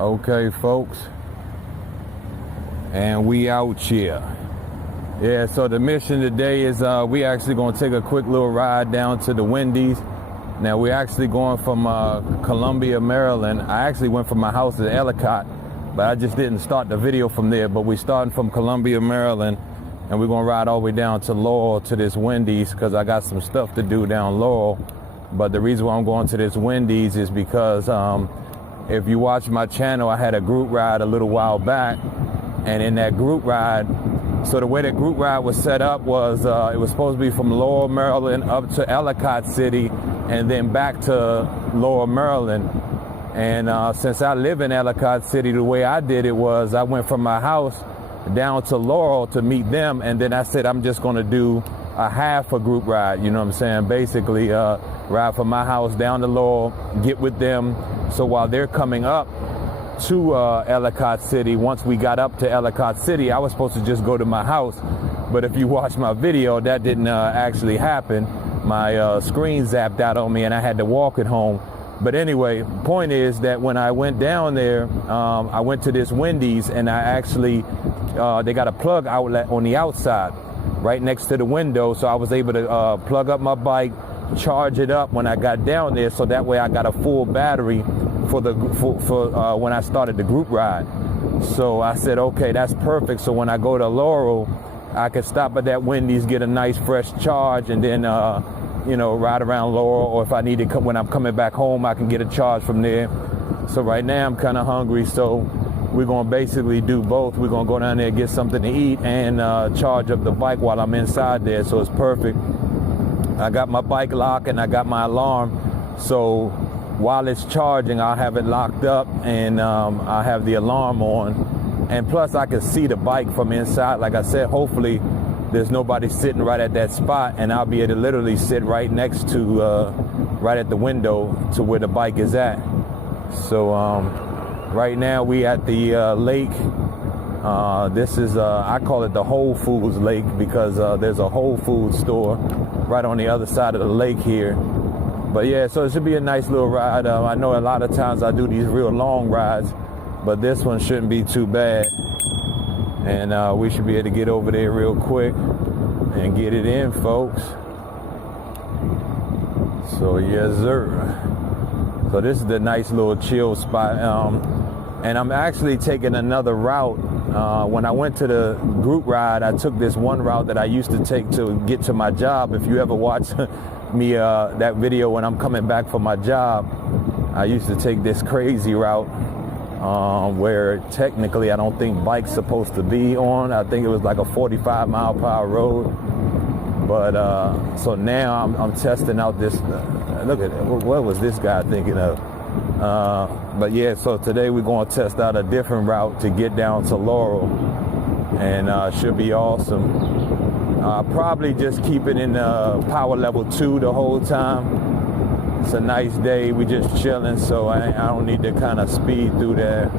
Okay, folks, and we out here. Yeah, so the mission today is we actually going to take a quick little ride down to the Wendy's. Now, we're actually going from Columbia, Maryland. I actually went from my house to Ellicott, but I just didn't start the video from there. But we're starting from Columbia, Maryland, and we're going to ride all the way down to Laurel to this Wendy's because I got some stuff to do down Laurel. But the reason why I'm going to this Wendy's is because if you watch my channel, I had a group ride a little while back. And in that group ride, so the way that group ride was set up was it was supposed to be from Laurel, Maryland up to Ellicott City and then back to Laurel, Maryland. And since I live in Ellicott City, the way I did it was I went from my house down to Laurel to meet them. And then I said, I'm just going to do a half a group ride. You know what I'm saying? Basically, ride from my house down to Laurel, get with them. So while they're coming up to Ellicott City, once we got up to Ellicott City, I was supposed to just go to my house. But if you watch my video, that didn't actually happen. My screen zapped out on me and I had to walk it home. But anyway, point is that when I went down there, I went to this Wendy's and I actually, they got a plug outlet on the outside right next to the window. So I was able to plug up my bike, charge it up when I got down there, so that way I got a full battery for when I started the group ride. So I said, okay, that's perfect. So when I go to Laurel, I can stop at that Wendy's, get a nice fresh charge, and then ride around Laurel. Or if I need to come when I'm coming back home, I can get a charge from there. So right now I'm kind of hungry, so we're gonna basically do both. We're gonna go down there, get something to eat, and charge up the bike while I'm inside there. So it's perfect. I got my bike lock and I got my alarm. So while it's charging, I'll have it locked up and I'll have the alarm on. And plus I can see the bike from inside. Like I said, hopefully there's nobody sitting right at that spot, and I'll be able to literally sit right next to, right at the window to where the bike is at. So right now we at the lake. This is, I call it the Whole Foods Lake because there's a Whole Foods store right on the other side of the lake here. But yeah, so it should be a nice little ride. I know a lot of times I do these real long rides, but this one shouldn't be too bad. And we should be able to get over there real quick and get it in, folks. So yes, sir. So this is the nice little chill spot. And I'm actually taking another route. When I went to the group ride, I took this one route that I used to take to get to my job. If you ever watch me, that video when I'm coming back from my job, I used to take this crazy route where technically I don't think bike's supposed to be on. I think it was like a 45-mile-per-hour road. But so now I'm testing out this. Look at it. What was this guy thinking of? But yeah, so today we're going to test out a different route to get down to Laurel, and should be awesome. Probably just keep it in power level 2 the whole time. It's a nice day, we just chilling, so I don't need to kind of speed through there.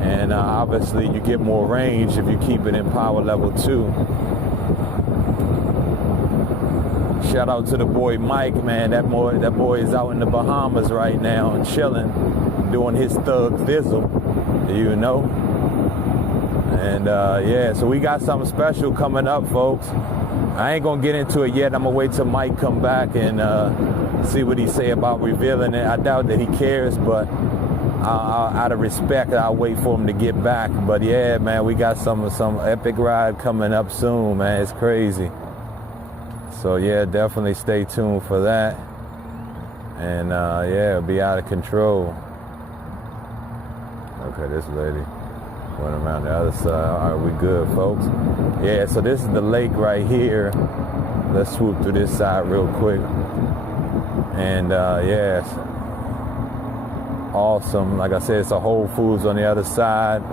And obviously you get more range if you keep it in power level 2. Shout out to the boy Mike, man. That boy is out in the Bahamas right now and chilling, doing his thug thizzle, you know. And yeah, so we got something special coming up, folks. I ain't gonna get into it yet. I'm gonna wait till Mike come back and see what he say about revealing it. I doubt that he cares, but out of respect, I'll wait for him to get back. But yeah, man, we got some epic ride coming up soon, man. It's crazy. So yeah, definitely stay tuned for that. And yeah, it'll be out of control. Okay, this lady went around the other side. All right, we good, folks? Yeah, so this is the lake right here. Let's swoop through this side real quick. And yeah, it's awesome. Like I said, it's a Whole Foods on the other side.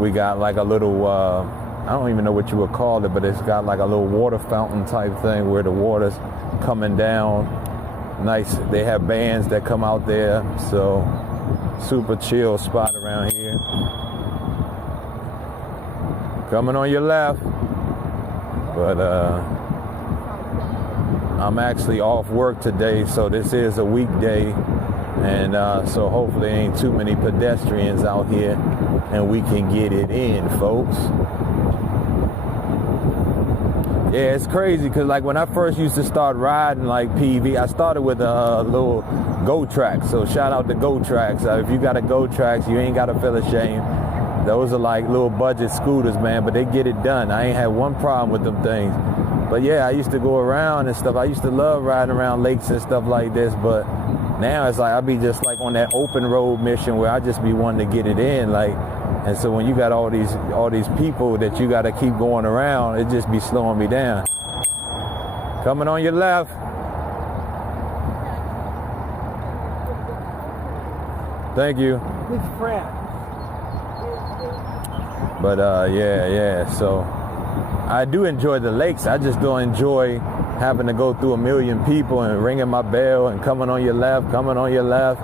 We got like a little, I don't even know what you would call it, but it's got like a little water fountain type thing where the water's coming down. Nice. They have bands that come out there. So super chill spot around here. Coming on your left. But I'm actually off work today, so this is a weekday. And so hopefully ain't too many pedestrians out here and we can get it in, folks. Yeah, it's crazy because like when I first used to start riding like PV, I started with a little Go Track. So shout out to Go Tracks. If you got a Go Tracks, you ain't got to feel ashamed. Those are like little budget scooters, man, but they get it done. I ain't had one problem with them things. But yeah, I used to go around and stuff. I used to love riding around lakes and stuff like this, but now it's like I be just like on that open road mission where I just be wanting to get it in, like. And so when you got all these people that you got to keep going around, it just be slowing me down. Coming on your left. Thank you. With friends. But yeah. So I do enjoy the lakes. I just don't enjoy having to go through a million people and ringing my bell and coming on your left, coming on your left,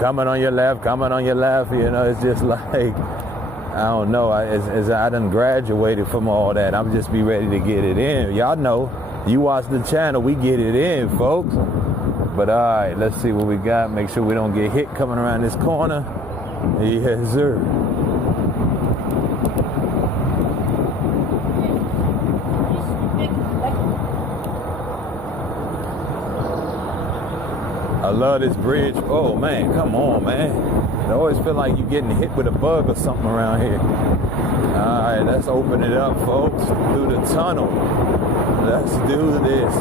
coming on your left, coming on your left. You know, it's just like, I don't know. As I done graduated from all that, I'm just be ready to get it in. Y'all know, you watch the channel, we get it in, folks. But all right, let's see what we got. Make sure we don't get hit coming around this corner. Yes, sir. I love this bridge. Oh man, come on, man. I always feel like you're getting hit with a bug or something around here. All right, let's open it up, folks, through the tunnel. Let's do this.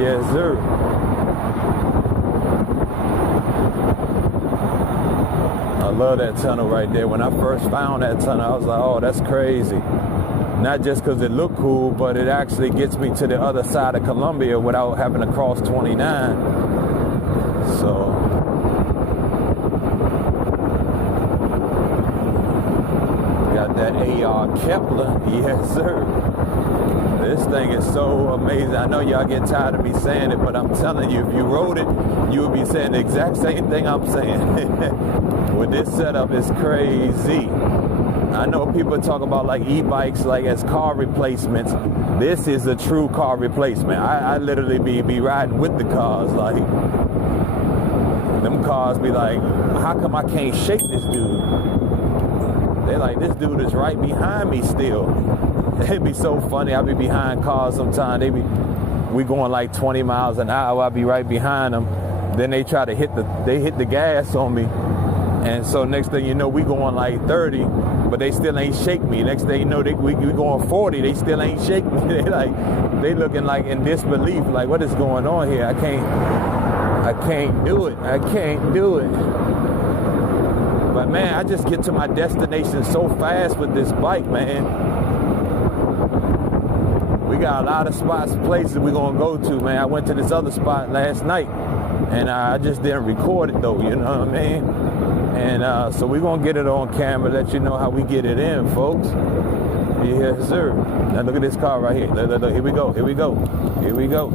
Yes, sir. I love that tunnel right there. When I first found that tunnel, I was like, oh, that's crazy. Not just because it looked cool, but it actually gets me to the other side of Columbia without having to cross 29. So, got that AR Kepler. Yes, sir. This thing is so amazing. I know y'all get tired of me saying it, but I'm telling you, if you rode it, you would be saying the exact same thing I'm saying. With this setup, it's crazy. I know people talk about like e-bikes like as car replacements. This is a true car replacement. I literally be riding with the cars. Like, them cars be like, how come I can't shake this dude? They're like, this dude is right behind me still. It'd be so funny. I be behind cars sometimes. We going like 20 miles an hour. I be right behind them. Then they try to hit the gas on me. And so next thing you know, we going like 30, but they still ain't shake me. Next thing you know, we going 40, they still ain't shake me. They looking like in disbelief, like what is going on here? I can't do it. I can't do it. But man, I just get to my destination so fast with this bike, man. We got a lot of spots, places we're gonna go to, man. I went to this other spot last night, and I just didn't record it though, you know what I mean? And so we're going to get it on camera, let you know how we get it in, folks. Yes, sir. Now look at this car right here. Look, here we go. Here we go. Here we go.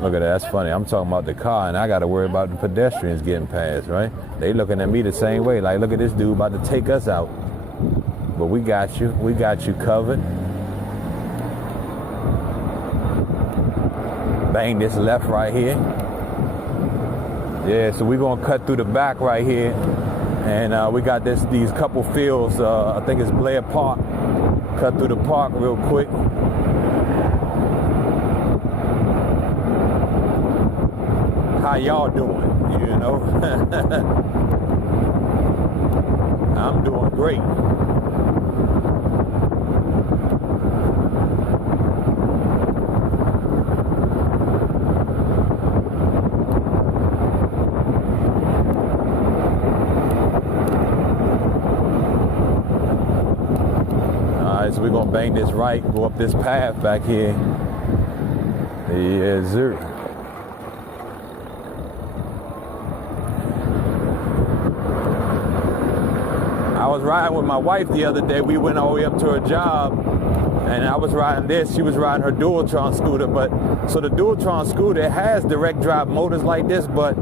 Look at that. That's funny. I'm talking about the car, and I got to worry about the pedestrians getting past, right? They looking at me the same way. Like, look at this dude about to take us out. But we got you. We got you covered. Bang this left right here. Yeah, so we're going to cut through the back right here. And we got these couple fields. I think it's Blair Park. Cut through the park real quick. How y'all doing? You know? I'm doing great. So we're gonna bang this right, go up this path back here. Yes, sir. I was riding with my wife the other day. We went all the way up to her job, and I was riding this. She was riding her Dualtron scooter. But so the Dualtron scooter has direct drive motors like this, but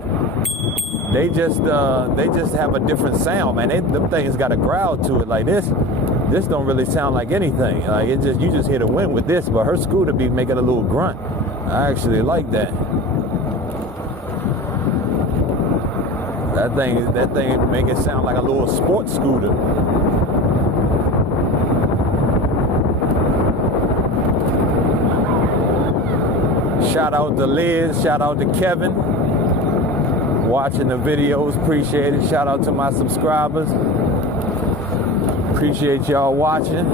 they just have a different sound, man. Them things got a growl to it like this. This don't really sound like anything. Like you just hear the wind with this, but her scooter be making a little grunt. I actually like that. That thing make it sound like a little sports scooter. Shout out to Liz, shout out to Kevin, watching the videos, appreciate it. Shout out to my subscribers, appreciate y'all watching.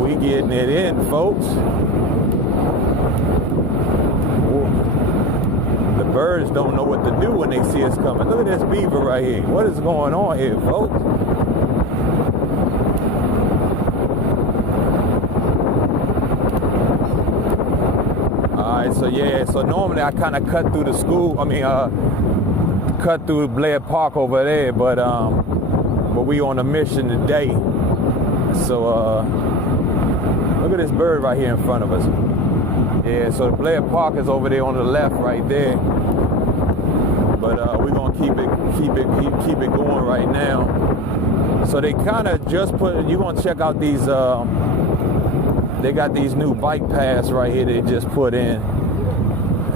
We getting it in, folks. The birds don't know what to do when they see us coming. Look at this beaver right here. What is going on here, folks? So normally I kind of cut through the school. Cut through Blair Park over there, but we on a mission today. So look at this bird right here in front of us. Yeah, so Blair Park is over there on the left, right there. But we're gonna keep it going right now. So they kind of just put. You gonna check out these? They got these new bike paths right here. They just put in.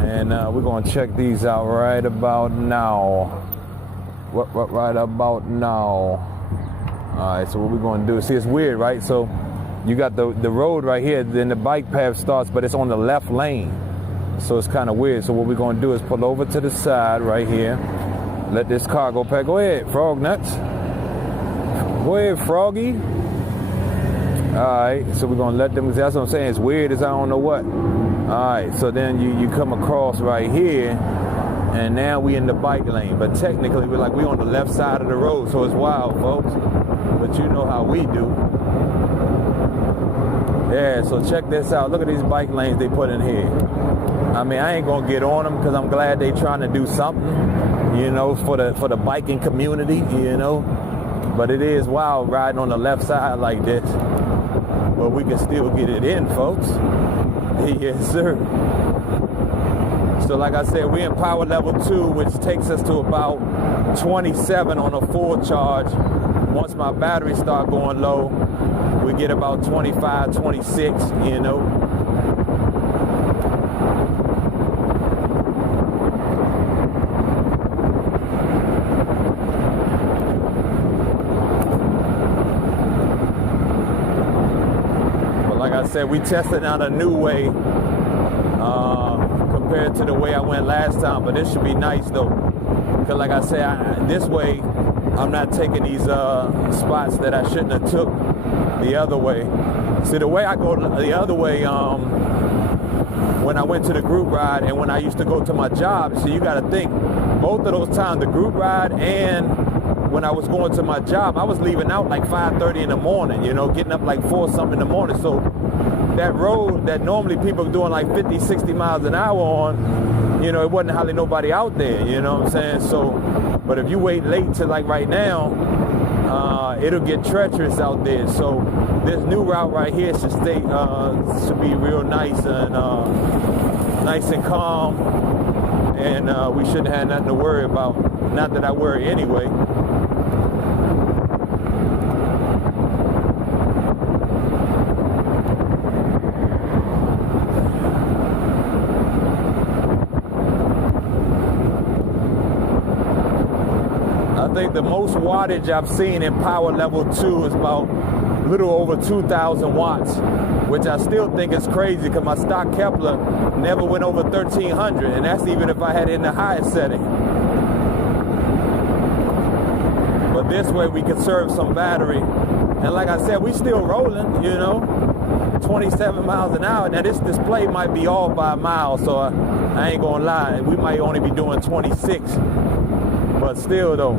And we're going to check these out right about now. Right about now. All right, so what we're going to do, see, it's weird, right? So you got the road right here, then the bike path starts, but it's on the left lane. So it's kind of weird. So what we're going to do is pull over to the side right here. Let this car go past. Go ahead, frog nuts. Go ahead, froggy. All right, so we're going to let them, that's what I'm saying, it's weird as I don't know what. Alright, so then you come across right here, and now we in the bike lane. But technically, we on the left side of the road, so it's wild, folks. But you know how we do. Yeah, so check this out. Look at these bike lanes they put in here. I mean, I ain't gonna get on them because I'm glad they trying to do something, you know, for the biking community, you know. But it is wild riding on the left side like this. But we can still get it in, folks. Yes, sir. So like I said, we're in power level 2, which takes us to about 27 on a full charge. Once my battery start going low, we get about 25, 26, you know. Like I said, we tested out a new way compared to the way I went last time, but this should be nice though, because like I said, this way I'm not taking these spots that I shouldn't have took the other way. See, the way I go the other way, when I went to the group ride and when I used to go to my job, so you got to think, both of those times, the group ride and when I was going to my job, I was leaving out like 5:30 in the morning, you know, getting up like 4 something in the morning. So that road that normally people are doing like 50, 60 miles an hour on, you know, it wasn't hardly nobody out there, you know what I'm saying? So, but if you wait late to like right now, it'll get treacherous out there. So this new route right here should be real nice and calm, and we shouldn't have nothing to worry about. Not that I worry anyway. I think the most wattage I've seen in power level 2 is about a little over 2,000 watts, which I still think is crazy because my stock Kepler never went over 1,300, and that's even if I had it in the highest setting. But this way we conserve some battery. And like I said, we still rolling, you know, 27 miles an hour. Now this display might be off by a mile, so I ain't gonna lie. We might only be doing 26, but still though.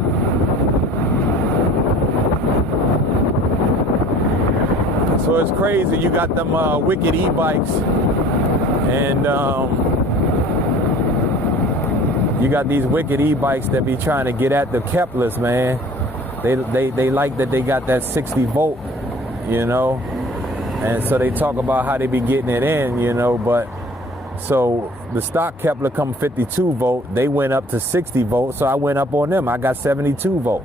So it's crazy. You got them wicked e-bikes, and you got these wicked e-bikes that be trying to get at the Keplers, man. They like that they got that 60 volt, you know, and so they talk about how they be getting it in, you know. But so the stock Kepler come 52 volt, they went up to 60 volt, so I went up on them. I got 72 volt.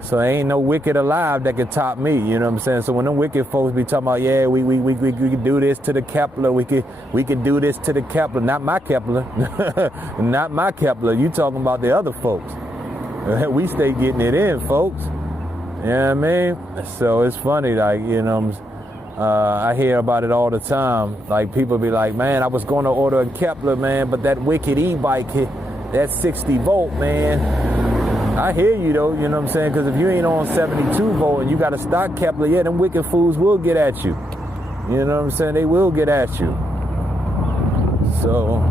So ain't no wicked alive that can top me, you know what I'm saying? So when them wicked folks be talking about, yeah, we could do this to the Kepler, we could do this to the Kepler, not my Kepler, not my Kepler. You talking about the other folks. We stay getting it in, folks. You know what I mean? So it's funny, like, you know, I hear about it all the time. Like, people be like, man, I was going to order a Kepler, man, but that wicked e-bike hit that 60 volt, man. I hear you, though, you know what I'm saying? Because if you ain't on 72 volt and you got a stock Kepler, yeah, them wicked fools will get at you. You know what I'm saying? They will get at you. So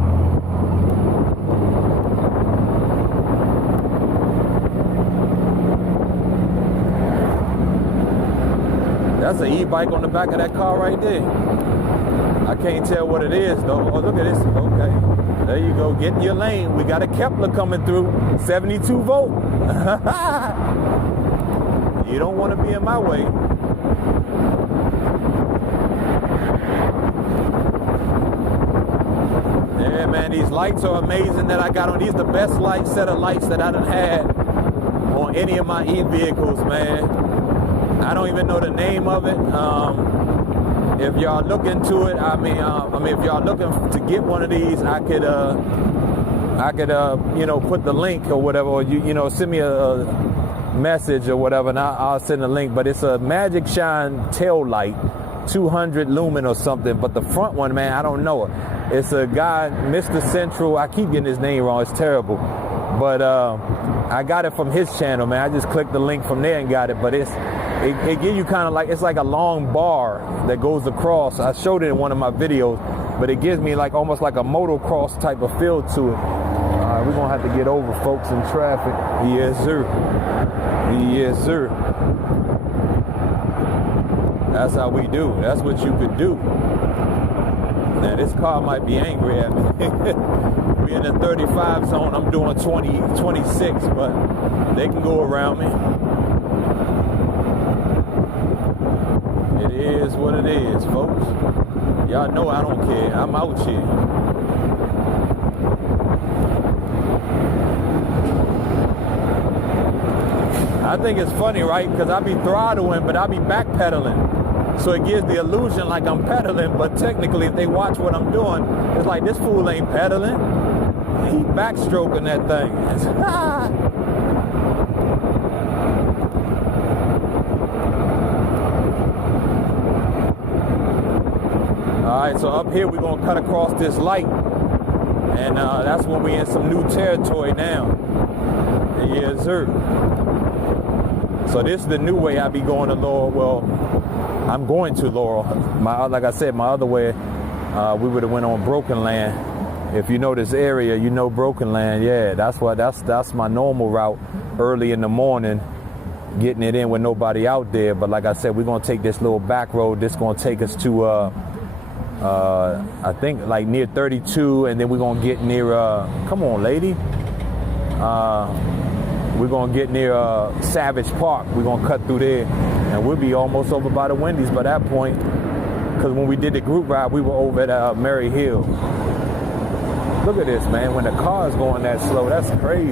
that's an e-bike on the back of that car right there. I can't tell what it is, though. Oh, look at this. Okay. There you go. Get in your lane. We got a Kepler coming through. 72 volt. You don't want to be in my way. Yeah, man. These lights are amazing that I got on. These the best set of lights that I done had on any of my e-vehicles, man. I don't even know the name of it. If y'all look into it, I mean, if y'all looking to get one of these, I could, you know, put the link or whatever, or you know, send me a message or whatever, and I'll send a link. But it's a Magic Shine tail light, 200 lumen or something. But the front one, man, I don't know. It's a guy, Mr. Central. I keep getting his name wrong. It's terrible. But I got it from his channel, man. I just clicked the link from there and got it. But it gives you kind of like, it's like a long bar that goes across. I showed it in one of my videos, but it gives me like almost like a motocross type of feel to it. All right, we're going to have to get over, folks, in traffic. Yes, sir. Yes, sir. That's how we do. That's what you could do. Now, this car might be angry at me. We in the 35 zone. I'm doing 26, but they can go around me. It is what it is, folks. Y'all know I don't care. I'm out here. I think it's funny, right? Because I be throttling, but I be backpedaling. So it gives the illusion like I'm pedaling, but technically if they watch what I'm doing, it's like this fool ain't pedaling. He backstroking that thing. Alright, so up here we're going to cut across this light. And that's when we in some new territory now. Yes, sir. So this is the new way I be going to Laurel. Well, I'm going to Laurel. Like I said, my other way, we would have went on Broken Land. If you know this area, you know Broken Land. Yeah, that's my normal route. Early in the morning, getting it in with nobody out there. But like I said, we're gonna take this little back road. This gonna take us to, I think like near 32, and then we're gonna get near. Come on, lady. We're gonna get near Savage Park. We're gonna cut through there, and we'll be almost over by the Wendy's by that point. Because when we did the group ride, we were over at Mary Hill. Look at this, man. When the car is going that slow, that's crazy.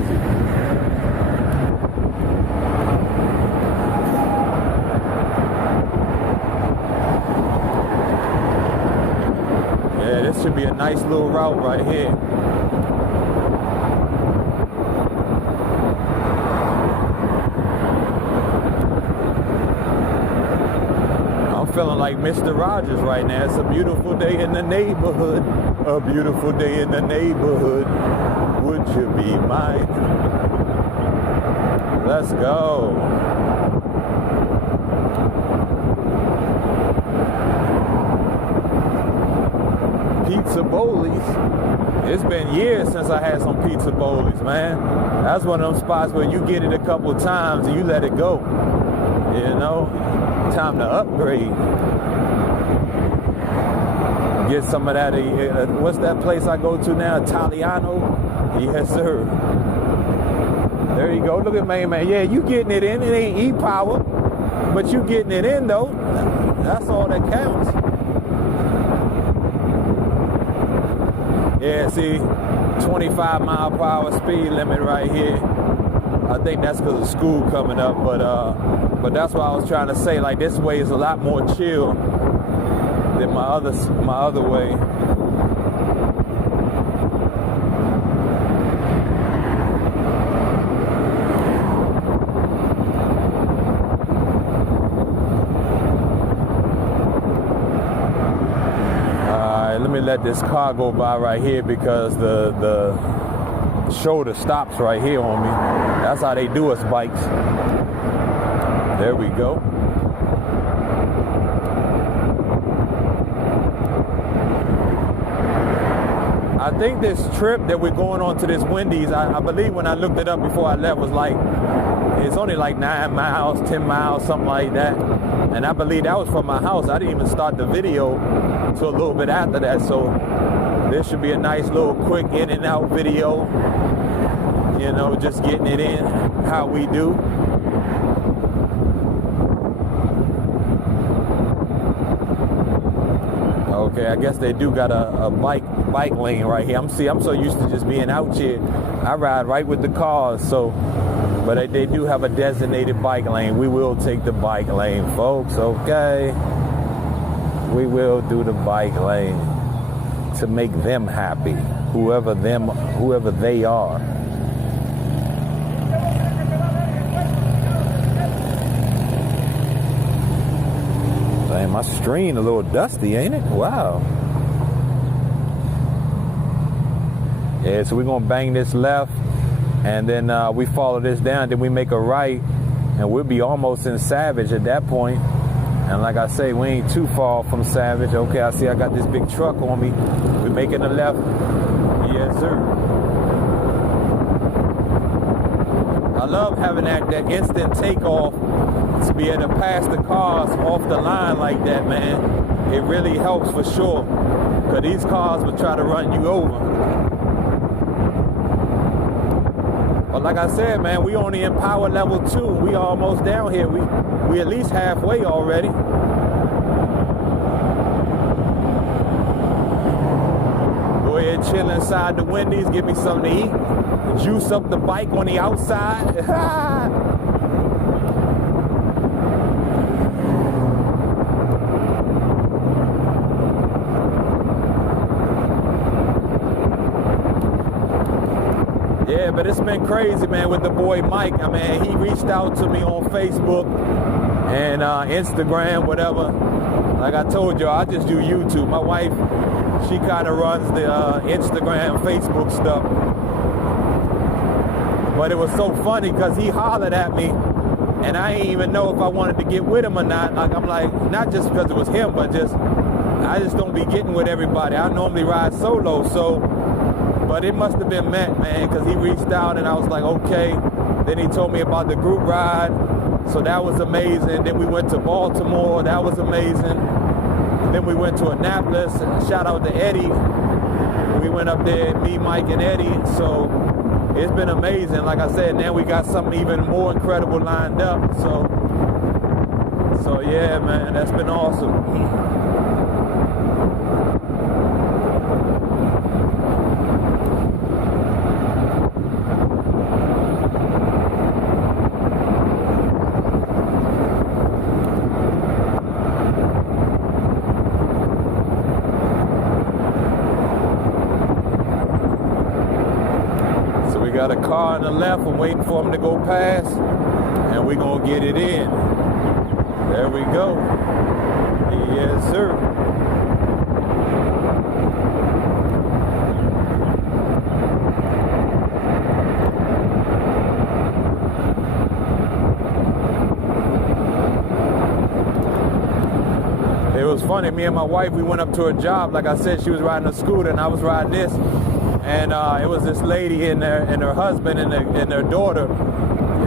Yeah, this should be a nice little route right here. Feeling like Mr. Rogers right now. It's a beautiful day in the neighborhood. A beautiful day in the neighborhood. Would you be mine? Let's go. Pizza Bowlies. It's been years since I had some Pizza Bowlies, man. That's one of them spots where you get it a couple of times and you let it go. You know? Time to upgrade. Get some of that. What's that place I go to now? Italiano? Yes, sir. There you go. Look at man. Yeah, you getting it in. It ain't e-power, but you getting it in though. That's all that counts. Yeah, see, 25 mile per hour speed limit right here. I think that's because of school coming up, but that's what I was trying to say. Like, this way is a lot more chill than my other way. Let me let this car go by right here because the shoulder stops right here on me. That's how they do us bikes. There we go. I think this trip that we're going on to this Wendy's, I believe when I looked it up before I left, was like, it's only like 9 miles, 10 miles, something like that. And I believe that was from my house. I didn't even start the video until a little bit after that. So this should be a nice little quick in and out video. You know, just getting it in how we do. Okay, I guess they do got a bike lane right here. I'm so used to just being out here. I ride right with the cars, so, but they do have a designated bike lane. We will take the bike lane, folks, okay? We will do the bike lane to make them happy, whoever they are. Dang, my screen a little dusty, ain't it? Wow. Yeah, so we're gonna bang this left, and then we follow this down, then we make a right, and we'll be almost in Savage at that point. And like I say, we ain't too far from Savage. Okay, I see I got this big truck on me. We're making a left. Yes, sir. I love having that instant takeoff to be able to pass the cars off the line like that, man. It really helps for sure. Because these cars will try to run you over. But like I said, man, we only in power level 2. We almost down here. We at least halfway already. Go ahead, chill inside the Wendy's, give me something to eat. Juice up the bike on the outside. Yeah, but it's been crazy, man, with the boy Mike. I mean, he reached out to me on Facebook and Instagram, whatever. Like I told you, I just do YouTube. My wife, she kind of runs the Instagram, Facebook stuff. But it was so funny because he hollered at me, and I didn't even know if I wanted to get with him or not. Like, I'm like, not just because it was him, but I just don't be getting with everybody. I normally ride solo, so. But it must have been meant, man, because he reached out and I was like, okay. Then he told me about the group ride. So that was amazing. Then we went to Baltimore. That was amazing. Then we went to Annapolis. Shout out to Eddie. We went up there, me, Mike, and Eddie. So it's been amazing. Like I said, now we got something even more incredible lined up. So yeah, man, that's been awesome. Got a car on the left. I'm waiting for him to go past, and we're gonna get it in. There we go. Yes, sir. It was funny. Me and my wife, we went up to her job. Like I said, she was riding a scooter, and I was riding this. And it was this lady and her husband and their daughter,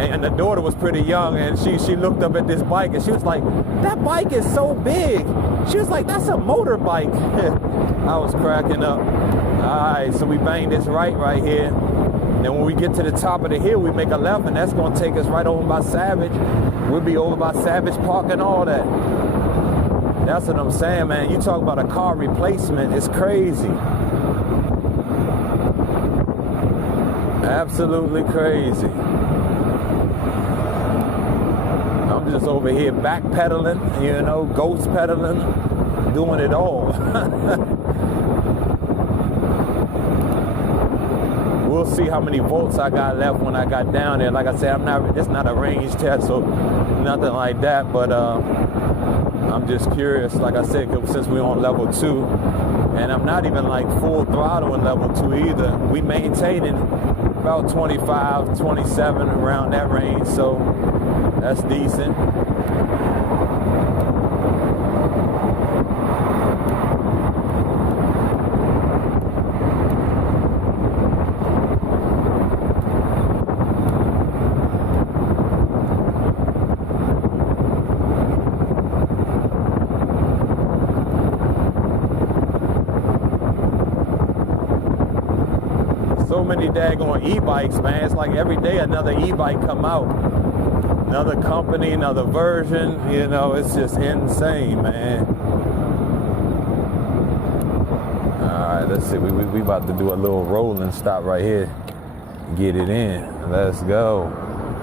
and the daughter was pretty young, and she looked up at this bike and she was like, "That bike is so big." She was like, "That's a motorbike." I was cracking up. All right, so we banged this right here. Then when we get to the top of the hill, we make a left, and that's gonna take us right over by Savage. We'll be over by Savage Park and all that. That's what I'm saying, man. You talk about a car replacement, it's crazy. Absolutely crazy. I'm just over here backpedaling, you know, ghost pedaling, doing it all. We'll see how many volts I got left when I got down there. Like I said, it's not a range test, so nothing like that, but I'm just curious, like I said, since we're on level 2, and I'm not even like full throttle in level 2 either. We maintaining about 25, 27, around that range, so that's decent. So many daggone e-bikes, man. It's like every day another e-bike come out. Another company, another version, you know, it's just insane, man. Alright, let's see. We about to do a little rolling stop right here. Get it in. Let's go.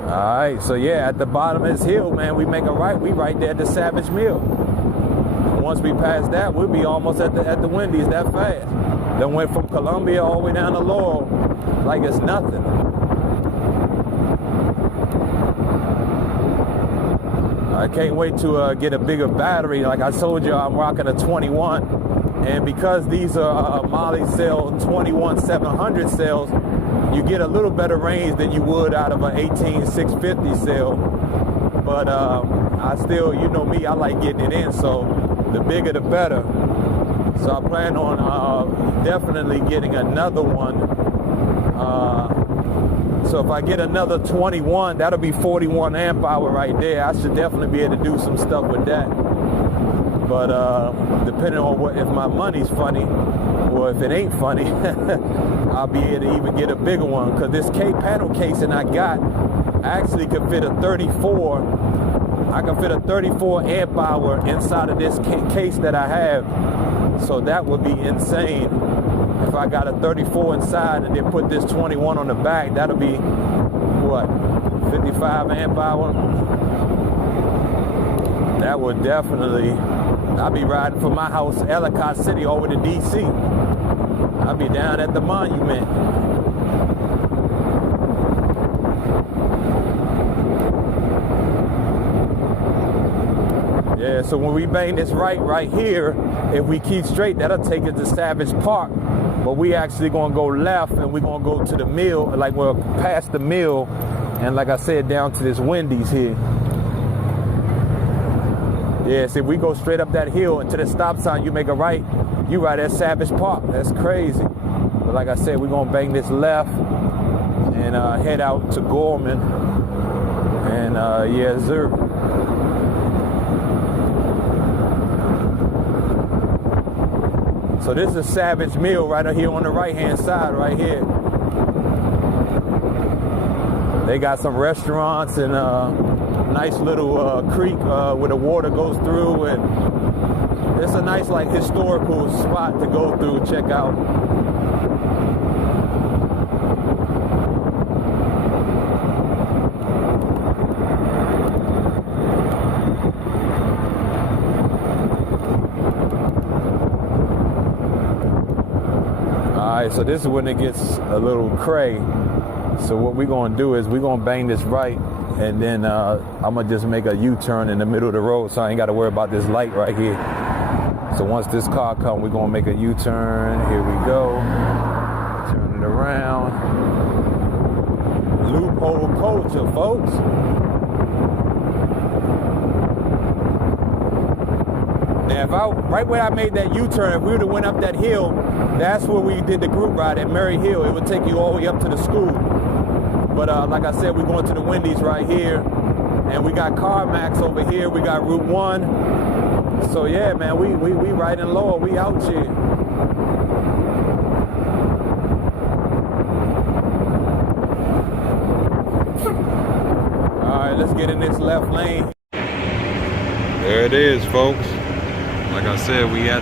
Alright, so yeah, at the bottom of this hill, man, we make a right. We right there at the Savage Mill. Once we pass that, we'll be almost at the Wendy's that fast. Then went from Columbia all the way down to Laurel like it's nothing. I can't wait to get a bigger battery. Like I told you, I'm rocking a 21. And because these are Moly cell 21-700 cells, you get a little better range than you would out of an 18-650 cell. But I still, you know me, I like getting it in. So the bigger the better. So I plan on definitely getting another one. So if I get another 21, that'll be 41 amp hour right there. I should definitely be able to do some stuff with that. But depending on if my money's funny or if it ain't funny, I'll be able to even get a bigger one. Because this K-panel casing I got actually could fit a 34. I can fit a 34 amp hour inside of this case that I have. So that would be insane. If I got a 34 inside and then put this 21 on the back, that'll be, what, 55 amp hour? That would definitely, I'll be riding from my house, Ellicott City, over to D.C. I'll be down at the monument. Yeah, so when we bang this right here, if we keep straight, that'll take us to Savage Park. But we actually gonna go left and we're gonna go to the mill, like we're past the mill, and like I said, down to this Wendy's here. Yeah, see, if we go straight up that hill and to the stop sign, you make a right, you right at Savage Park. That's crazy. But like I said, we're gonna bang this left and head out to Gorman. And yeah, sir. So this is Savage Mill right here on the right-hand side right here. They got some restaurants and nice little creek where the water goes through, and it's a nice like historical spot to go through, check out. Alright, so this is when it gets a little cray. So what we're gonna do is we're gonna bang this right, and then I'm gonna just make a U-turn in the middle of the road, so I ain't gotta worry about this light right here. So once this car comes, we're gonna make a U-turn. Here we go. Turn it around. Loophole culture, folks. Now, if right where I made that U-turn, if we would have went up that hill, that's where we did the group ride at Mary Hill. It would take you all the way up to the school. But like I said, we're going to the Wendy's right here. And we got CarMax over here. We got Route 1. So yeah, man, we riding low. We out here. All right, let's get in this left lane. There it is, folks. Like I said, we at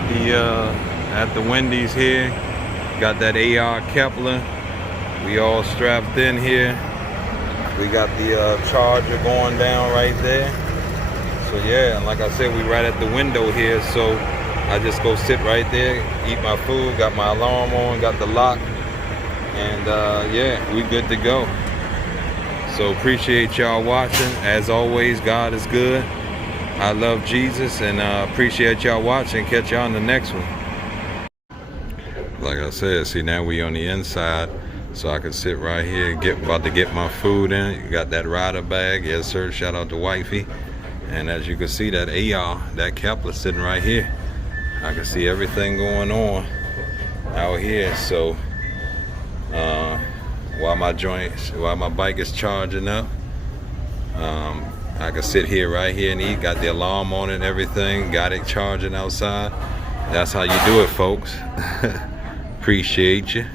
the Wendy's here. Got that AR Kepler. We all strapped in here. We got the charger going down right there. So yeah, and like I said, we right at the window here, so I just go sit right there, eat my food, got my alarm on, got the lock, and yeah, we good to go. So appreciate y'all watching. As always, God is good. I love Jesus, and appreciate y'all watching. Catch y'all on the next one. Like I said, see, now we on the inside, so I can sit right here, about to get my food in. You got that rider bag, yes sir. Shout out to wifey. And as you can see, that AR, that Kepler sitting right here. I can see everything going on out here. So while my bike is charging up, I can sit here right here and eat. Got the alarm on and everything. Got it charging outside. That's how you do it, folks. Appreciate you.